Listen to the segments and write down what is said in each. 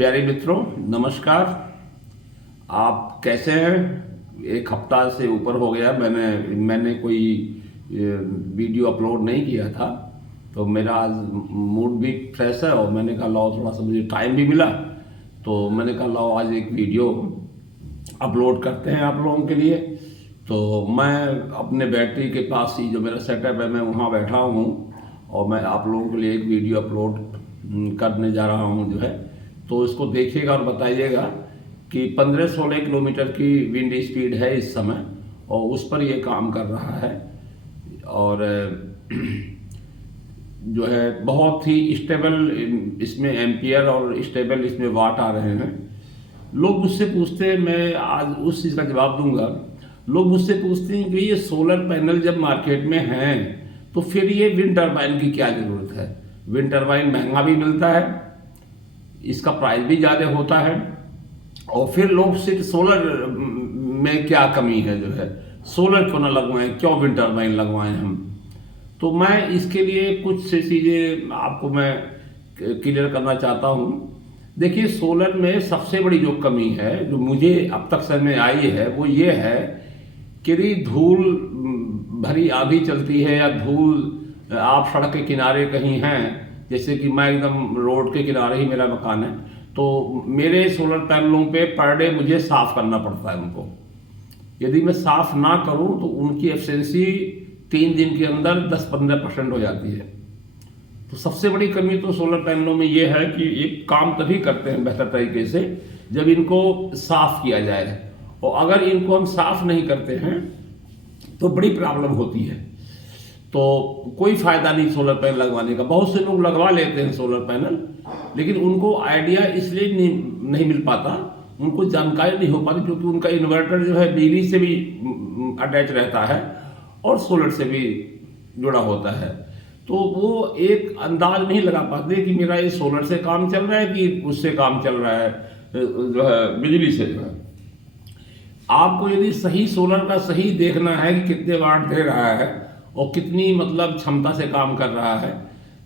प्यारे मित्रों, नमस्कार। आप कैसे हैं? एक हफ्ता से ऊपर हो गया मैंने कोई वीडियो अपलोड नहीं किया था, तो मेरा आज मूड भी फ्रेश है और मैंने कहा लाओ, थोड़ा सा मुझे टाइम भी मिला तो मैंने कहा लाओ आज एक वीडियो अपलोड करते हैं आप लोगों के लिए। तो मैं अपने बैटरी के पास ही जो मेरा सेटअप है मैं वहाँ बैठा हूँ और मैं आप लोगों के लिए एक वीडियो अपलोड करने जा रहा हूँ जो है। तो इसको देखिएगा और बताइएगा कि 15-16 किलोमीटर की विंड स्पीड है इस समय और उस पर ये काम कर रहा है और जो है बहुत ही स्टेबल इसमें एम्पियर और स्टेबल इसमें वाट आ रहे हैं। लोग मुझसे पूछते हैं, मैं आज उस चीज़ का जवाब दूंगा। लोग मुझसे पूछते हैं कि ये सोलर पैनल जब मार्केट में हैं तो फिर ये विंड टर्बाइन की क्या ज़रूरत है? विंड टर्बाइन महंगा भी मिलता है, इसका प्राइस भी ज़्यादा होता है, और फिर लोग सिर्फ सोलर में क्या कमी है जो है, सोलर क्यों ना लगवाएं, क्यों विंड टर्बाइन लगवाएं हम? तो मैं इसके लिए कुछ से चीज़ें आपको मैं क्लियर करना चाहता हूँ। देखिए, सोलर में सबसे बड़ी जो कमी है जो मुझे अब तक समझ में आई है वो ये है कि धूल भरी आंधी चलती है या धूल, आप सड़क के किनारे कहीं हैं, जैसे कि मैं एकदम रोड के किनारे ही मेरा मकान है, तो मेरे सोलर पैनलों पे पर डे मुझे साफ करना पड़ता है उनको। यदि मैं साफ ना करूं तो उनकी एफिशिएंसी 3 दिन के अंदर 10-15% हो जाती है। तो सबसे बड़ी कमी तो सोलर पैनलों में ये है कि ये काम तभी करते हैं बेहतर तरीके से जब इनको साफ किया जाए, और अगर इनको हम साफ नहीं करते हैं तो बड़ी प्रॉब्लम होती है। तो कोई फायदा नहीं सोलर पैनल लगवाने का। बहुत से लोग लगवा लेते हैं सोलर पैनल, लेकिन उनको आइडिया इसलिए नहीं मिल पाता, उनको जानकारी नहीं हो पाती क्योंकि उनका इन्वर्टर जो है बिजली से भी अटैच रहता है और सोलर से भी जुड़ा होता है। तो वो एक अंदाज नहीं लगा पाते कि मेरा ये सोलर से काम चल रहा है कि उससे काम चल रहा है जो है बिजली से जो है। आपको यदि सही सोलर का सही देखना है कि कितने वाट दे रहा है और कितनी मतलब क्षमता से काम कर रहा है,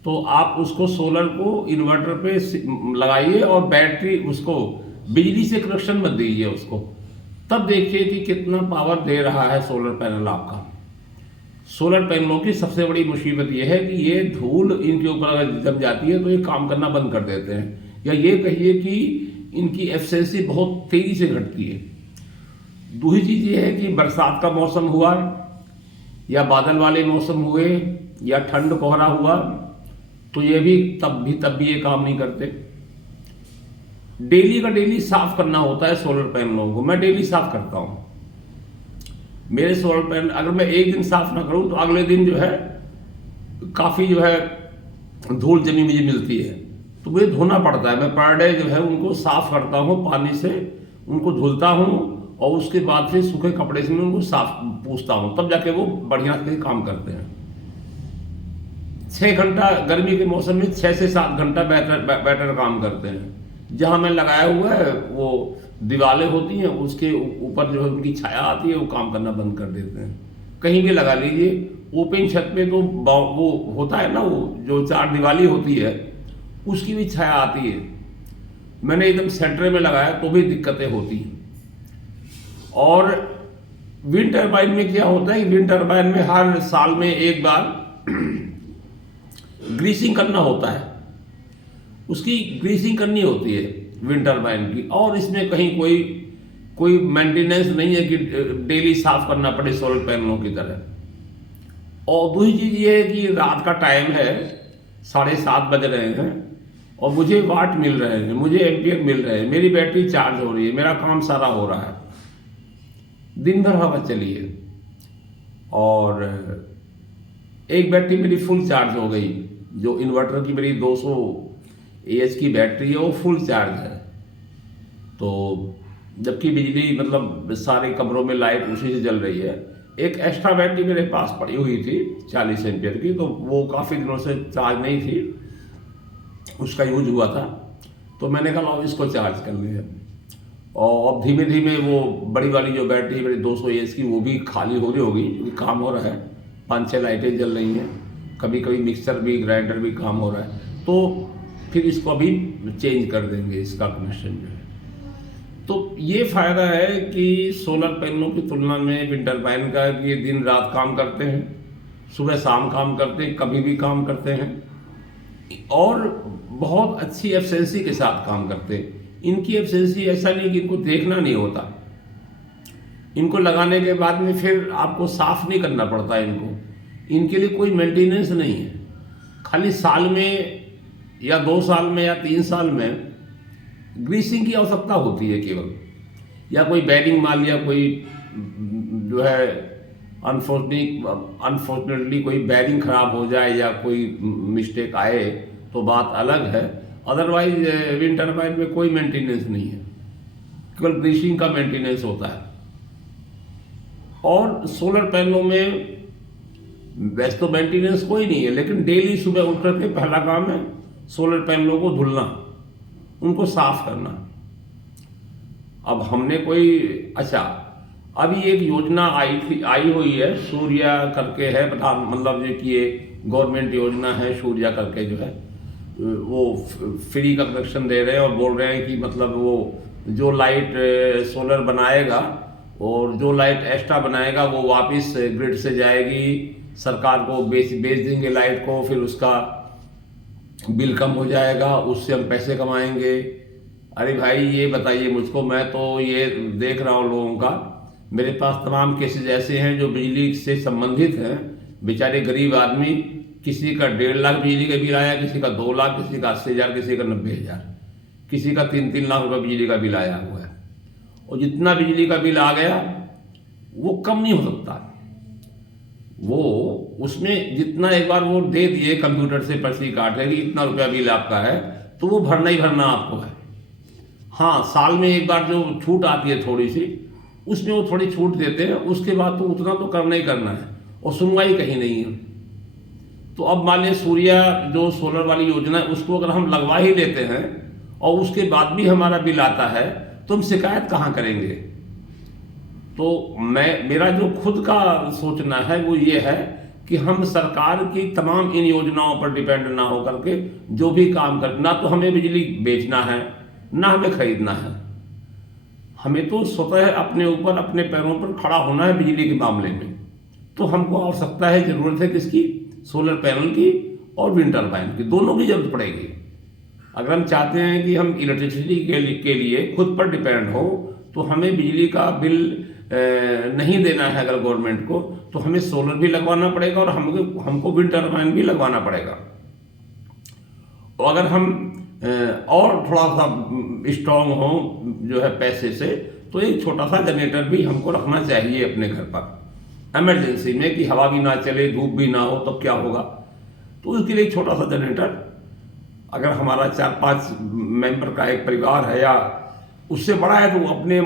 तो आप उसको सोलर को इन्वर्टर पे लगाइए और बैटरी उसको बिजली से कनेक्शन मत दीजिए उसको, तब देखिए कि कितना पावर दे रहा है सोलर पैनल आपका। सोलर पैनलों की सबसे बड़ी मुसीबत यह है कि ये धूल इनके ऊपर अगर जम जाती है तो ये काम करना बंद कर देते हैं, या ये कहिए कि इनकी एफिशिएंसी बहुत तेजी से घटती है। दूसरी चीज़ ये है कि बरसात का मौसम हुआ या बादल वाले मौसम हुए या ठंड कोहरा हुआ तो ये भी तब भी ये काम नहीं करते। डेली का डेली साफ करना होता है सोलर पैनलों को। मैं डेली साफ करता हूँ मेरे सोलर पैनल। अगर मैं एक दिन साफ ना करूँ तो अगले दिन जो है काफ़ी जो है धूल जमी मुझे मिलती है, तो मुझे धोना पड़ता है। मैं पर डे जो है उनको साफ करता हूँ, पानी से उनको धुलता हूँ और उसके बाद फिर सूखे कपड़े से मैं उनको साफ पूछता हूँ, तब जाके वो बढ़िया से काम करते हैं। 6 घंटा गर्मी के मौसम में 6 से 7 घंटा बेटर काम करते हैं। जहाँ मैं लगाया हुआ है वो दीवारें होती हैं, उसके ऊपर जो है उनकी छाया आती है, वो काम करना बंद कर देते हैं। कहीं भी लगा लीजिए, ओपन छत पे तो वो होता है ना, वो जो 4 दीवारी होती है उसकी भी छाया आती है। मैंने एकदम सेंटर में लगाया तो भी दिक्कतें होती हैं। और विंड टर्बाइन में क्या होता है कि विंड टर्बाइन में हर साल में एक बार ग्रीसिंग करना होता है, उसकी ग्रीसिंग करनी होती है विंड टर्बाइन की, और इसमें कहीं कोई मेंटेनेंस नहीं है कि डेली साफ करना पड़े सोलर पैनलों की तरह। और दूसरी चीज़ ये है कि रात का टाइम है, 7:30 बज रहे हैं और मुझे वाट मिल रहे हैं, मुझे एम्पियर मिल रहे हैं, मेरी बैटरी चार्ज हो रही है, मेरा काम सारा हो रहा है, दिन भर हवा चली है और एक बैटरी मेरी फुल चार्ज हो गई। जो इन्वर्टर की मेरी 200 AH की बैटरी है वो फुल चार्ज है। तो जबकि बिजली मतलब सारे कमरों में लाइट उसी से जल रही है। एक एक्स्ट्रा बैटरी मेरे पास पड़ी हुई थी 40 एम्पियर की, तो वो काफ़ी दिनों से चार्ज नहीं थी, उसका यूज हुआ था, तो मैंने कहा इसको चार्ज कर लिया। और अब धीमे धीमे वो बड़ी वाली जो बैटरी मेरी 200 AH की वो भी खाली हो रही होगी, क्योंकि काम हो रहा है, 5-6 लाइटें जल रही हैं, कभी कभी मिक्सर भी ग्राइंडर भी काम हो रहा है। तो फिर इसको अभी चेंज कर देंगे इसका कनेक्शन जो है। तो ये फ़ायदा है कि सोलर पैनलों की तुलना में विंड टर्बाइन का कि ये दिन रात काम करते हैं, सुबह शाम काम करते हैं, कभी भी काम करते हैं और बहुत अच्छी एफिशिएंसी के साथ काम करते हैं। इनकी एफिशिएंसी ऐसा नहीं कि इनको देखना नहीं होता, इनको लगाने के बाद में फिर आपको साफ नहीं करना पड़ता इनके लिए कोई मेंटेनेंस नहीं है। खाली साल में या 2 साल में या 3 साल में ग्रीसिंग की आवश्यकता होती है केवल, या कोई बैरिंग मार लिया, कोई जो है अनफॉर्चुनेटली कोई बैरिंग खराब हो जाए या कोई मिस्टेक आए तो बात अलग है। अदरवाइज विंड टर्बाइन में कोई मेंटेनेंस नहीं है, केवल ग्रीसिंग का मेंटेनेंस होता है। और सोलर पैनलों में वैसे तो मेंटेनेंस कोई नहीं है, लेकिन डेली सुबह उठ करके पहला काम है सोलर पैनलों को धुलना, उनको साफ करना। अब हमने कोई अभी एक योजना आई हुई है, सूर्या करके है, मतलब ये कि ये गवर्नमेंट योजना है सूर्या करके जो है, वो फ्री का कनेक्शन दे रहे हैं और बोल रहे हैं कि मतलब वो जो लाइट सोलर बनाएगा और जो लाइट एक्स्ट्रा बनाएगा वो वापस ग्रिड से जाएगी, सरकार को बेच देंगे लाइट को, फिर उसका बिल कम हो जाएगा, उससे हम पैसे कमाएंगे। अरे भाई ये बताइए मुझको, मैं तो ये देख रहा हूँ लोगों का, मेरे पास तमाम केसेस ऐसे हैं जो बिजली से संबंधित हैं, बेचारे गरीब आदमी, किसी का 1.5 लाख बिजली का बिल आया, किसी का 2 लाख, किसी का 80,000, किसी का 90,000, किसी का 3-3 लाख रुपये बिजली का बिल आया हुआ है। और जितना बिजली का बिल आ गया वो कम नहीं हो सकता, वो उसमें जितना एक बार वो दे दिए कंप्यूटर से पर्ची काट है कि इतना रुपया बिल आपका है, तो वो भरना ही भरना आपको है। हाँ, साल में एक बार जो छूट आती है थोड़ी सी, उसमें वो थोड़ी छूट देते हैं, उसके बाद तो उतना तो करना ही करना है और सुनवाई कहीं नहीं है। तो अब मान लिया सूर्या जो सोलर वाली योजना है उसको अगर हम लगवा ही लेते हैं और उसके बाद भी हमारा बिल आता है तो हम शिकायत कहाँ करेंगे। तो मेरा जो खुद का सोचना है वो ये है कि हम सरकार की तमाम इन योजनाओं पर डिपेंड ना हो करके जो भी काम कर, ना तो हमें बिजली बेचना है ना हमें खरीदना है, हमें तो स्वतः अपने ऊपर अपने पैरों पर खड़ा होना है बिजली के मामले में। तो हमको आवश्यकता है, जरूरत है किसकी, सोलर पैनल की और विंड टर्बाइन की, दोनों की जरूरत पड़ेगी। अगर हम चाहते हैं कि हम इलेक्ट्रिसिटी के लिए खुद पर डिपेंड हो तो हमें बिजली का बिल नहीं देना है अगर गवर्नमेंट को, तो हमें सोलर भी लगवाना पड़ेगा और हमको विंड टर्बाइन भी लगवाना पड़ेगा। और अगर हम और थोड़ा सा स्ट्रांग हो जो है पैसे से, तो एक छोटा सा जनरेटर भी हमको रखना चाहिए अपने घर पर इमरजेंसी में, कि हवा भी ना चले, धूप भी ना हो, तब क्या होगा। तो उसके लिए एक छोटा सा जनरेटर, अगर हमारा 4-5 मेंबर का एक परिवार है या उससे बड़ा है तो अपने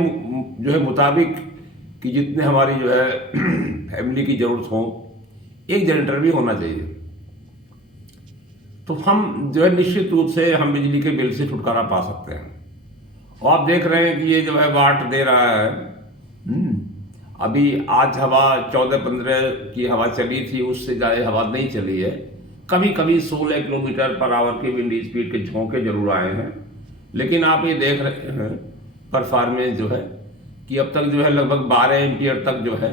जो है मुताबिक कि जितने हमारी जो है फैमिली की ज़रूरत हो, एक जनरेटर भी होना चाहिए। तो हम जो है निश्चित रूप से हम बिजली के बिल से छुटकारा पा सकते हैं। और आप देख रहे हैं कि ये जो है वाट दे रहा है, अभी आज हवा 14-15 की हवा चली थी, उससे ज़्यादा हवा नहीं चली है। कभी कभी 16 किलोमीटर पर आवर के विंड स्पीड के झोंके जरूर आए हैं, लेकिन आप ये देख रहे हैं परफॉर्मेंस जो है कि अब तक जो है लगभग 12 एम्पियर तक जो है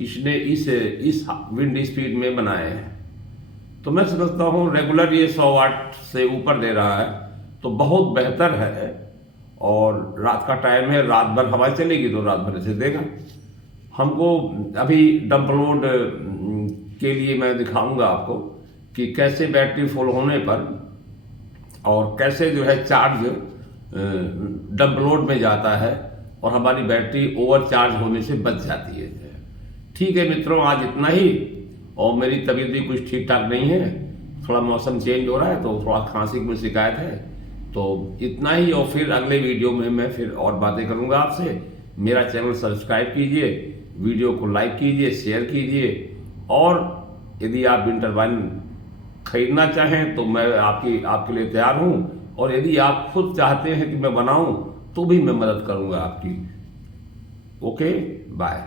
इसने इस विंड स्पीड में बनाए हैं। तो मैं समझता हूँ रेगुलर ये 100 वाट से ऊपर दे रहा है तो बहुत बेहतर है। और रात का टाइम है, रात भर हवा चलेगी तो रात भर इसे देगा। हमको अभी डंप लोड के लिए मैं दिखाऊंगा आपको कि कैसे बैटरी फुल होने पर और कैसे जो है चार्ज डंप लोड में जाता है और हमारी बैटरी ओवर चार्ज होने से बच जाती है। ठीक है मित्रों, आज इतना ही। और मेरी तबीयत भी कुछ ठीक ठाक नहीं है, थोड़ा मौसम चेंज हो रहा है तो थोड़ा खांसी की शिकायत है। तो इतना ही, और फिर अगले वीडियो में मैं फिर और बातें करूंगा आपसे। मेरा चैनल सब्सक्राइब कीजिए, वीडियो को लाइक कीजिए, शेयर कीजिए। और यदि आप विंड टर्बाइन खरीदना चाहें तो मैं आपके लिए तैयार हूं। और यदि आप खुद चाहते हैं कि मैं बनाऊं तो भी मैं मदद करूंगा आपकी। Okay, bye.